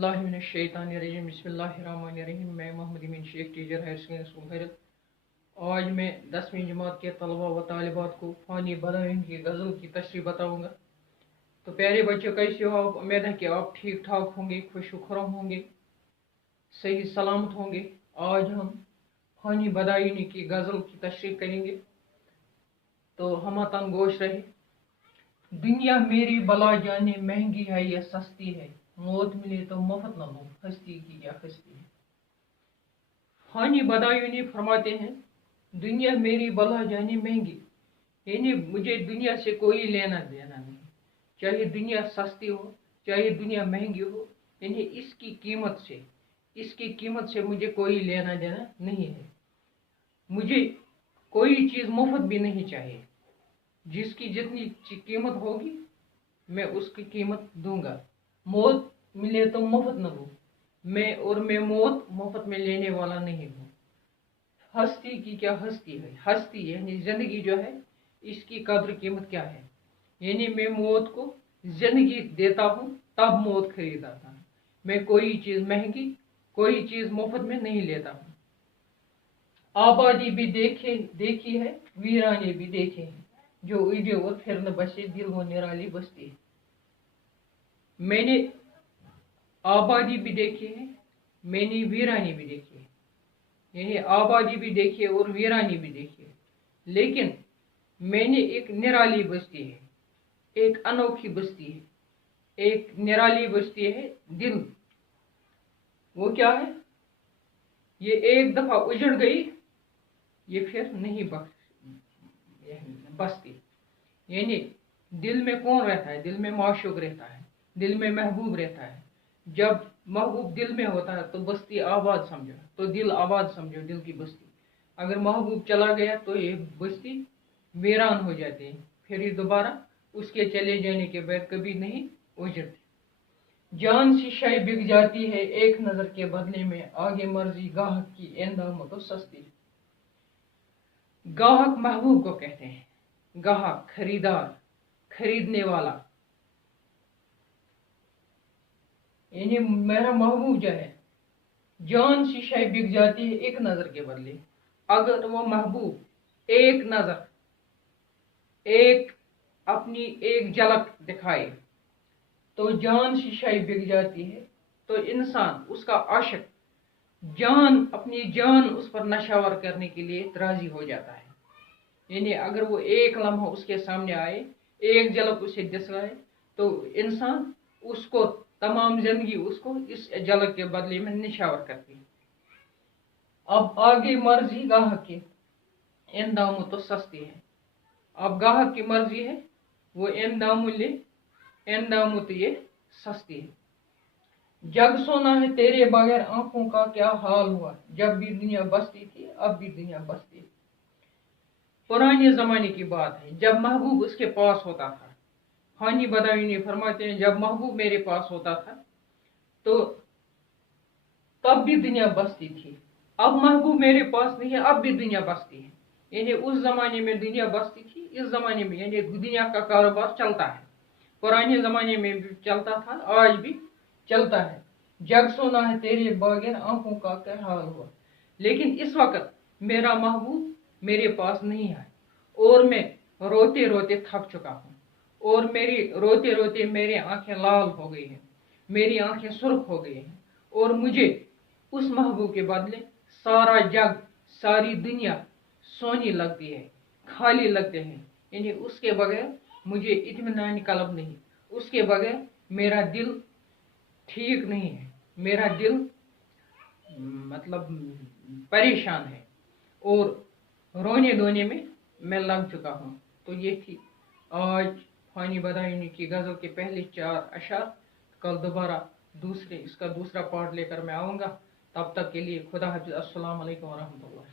बिस्मिल्लाहिर्रहमानिर्रहीम बिस्मिल्लाहिर्रहमानिर्रहीम। मैं Mohammad Amin Sheikh, teacher higher secondary school Khairat. आज मैं 10वीं जमात के तलबा व तालिबात को फ़ानी बदायूं की गज़ल की तशरीह बताऊँगा। तो प्यारे बच्चों, कैसे हो आप? उम्मीद है कि आप ठीक ठाक होंगे, खुश खुरम होंगे, सही सलामत होंगे। आज हम फ़ानी बदायूं की गज़ल की तशरीह करेंगे, तो हम तंग गोश रहे। दुनिया मेरी बला जाने महंगी है या सस्ती है, मौत मिले तो मुफ्त न लो, हस्ती की क्या हस्ती है। फ़ानी बदायूं फरमाते हैं, दुनिया मेरी बला जाने महंगी, यानी मुझे दुनिया से कोई लेना देना नहीं। चाहे दुनिया सस्ती हो, चाहे दुनिया महंगी हो, यानी इसकी कीमत से मुझे कोई लेना देना नहीं है। मुझे कोई चीज़ मुफ्त भी नहीं चाहिए। जिसकी जितनी कीमत होगी मैं उसकी कीमत दूंगा। मौत मिले तो मुफ्त न लूं, मैं मौत मुफ्त में लेने वाला नहीं हूँ। हस्ती की क्या हस्ती है, हस्ती यानी जिंदगी जो है, इसकी कद्र कीमत क्या है। यानी मैं मौत को जिंदगी देता हूँ तब मौत खरीदाता हूँ। मैं कोई चीज़ महंगी, कोई चीज़ मुफ्त में नहीं लेता हूँ। आबादी भी देखी है, वीराने भी देखे हैं, जो उड़े और फिर न बसे, दिल वो निराली बस्ती है। मैंने आबादी भी देखी है, मैंने वीरानी भी देखी है, यानी आबादी भी देखी है और वीरानी भी देखी है, लेकिन मैंने एक निराली बस्ती है, एक अनोखी बस्ती है, एक निराली बस्ती है दिल। वो क्या है? ये एक दफा उजड़ गई, ये फिर नहीं बसती। यानी दिल में कौन रहता है? दिल में माशूक रहता है, दिल में महबूब रहता है। जब महबूब दिल में होता है तो बस्ती आबाद समझो, तो दिल आबाद समझो, दिल की बस्ती। अगर महबूब चला गया तो ये बस्ती वीरान हो जाती है, फिर ये दोबारा उसके चले जाने के बाद कभी नहीं उजड़ती। जान सी शाय बिक जाती है एक नजर के बदले में, आगे मर्जी गाहक की एंदाम तो सस्ती। गाहक महबूब को कहते हैं, गाहक खरीदार, खरीदने वाला। यानी मेरा महबूब जो है, जान सी शाय बिक जाती है एक नजर के बदले। अगर वो महबूब एक नजर, एक अपनी एक झलक दिखाए तो जान सी शाय बिक जाती है। तो इंसान, उसका आशिक, अपनी जान उस पर नशावर करने के लिए राजी हो जाता है। यानी अगर वो एक लम्हा उसके सामने आए, एक झलक उसे दिखाए, तो इंसान उसको तमाम जिंदगी उसको इस झलक के बदले में निशावर करती है। अब आगे मर्जी गाहक की, इन दामों तो सस्ती है। अब गाहक की मर्जी है, वो इन दामों ले, इन दामों तो ये सस्ती है। जग सोना है तेरे बगैर आंखों का क्या हाल हुआ, जब भी दुनिया बसती थी अब भी दुनिया बसती है। पुराने जमाने की बात है, जब महबूब उसके पास होता था। फ़ानी बदायूं फरमाते हैं, जब महबूब मेरे पास होता था तो तब भी दुनिया बसती थी। अब महबूब मेरे पास नहीं है, अब भी दुनिया बसती है। यानी उस जमाने में दुनिया बसती थी, इस जमाने में यानी दुनिया का कारोबार चलता है। पुराने जमाने में भी चलता था, आज भी चलता है। जग सोना है तेरे बगैर आंखों का क्या हाल हुआ। लेकिन इस वक्त मेरा महबूब मेरे पास नहीं है, और मैं रोते रोते थक चुका हूँ, और मेरी रोते रोते मेरी आंखें लाल हो गई हैं, मेरी आंखें सुर्ख हो गई हैं, और मुझे उस महबूब के बदले सारा जग, सारी दुनिया सोनी लगती है, खाली लगते हैं। यानी उसके बगैर मुझे इत्मीनान कल्ब नहीं, उसके बगैर मेरा दिल ठीक नहीं है, मेरा दिल मतलब परेशान है, और रोने धोने में मैं लग चुका हूँ। तो ये थी आज फ़ानी बदायूं की गज़ल के पहले 4 अशआर। कल दोबारा इसका दूसरा पार्ट लेकर मैं आऊँगा। तब तक के लिए खुदा हाफिज़। अस्सलाम वालेकुम व रहमतुल्लाह।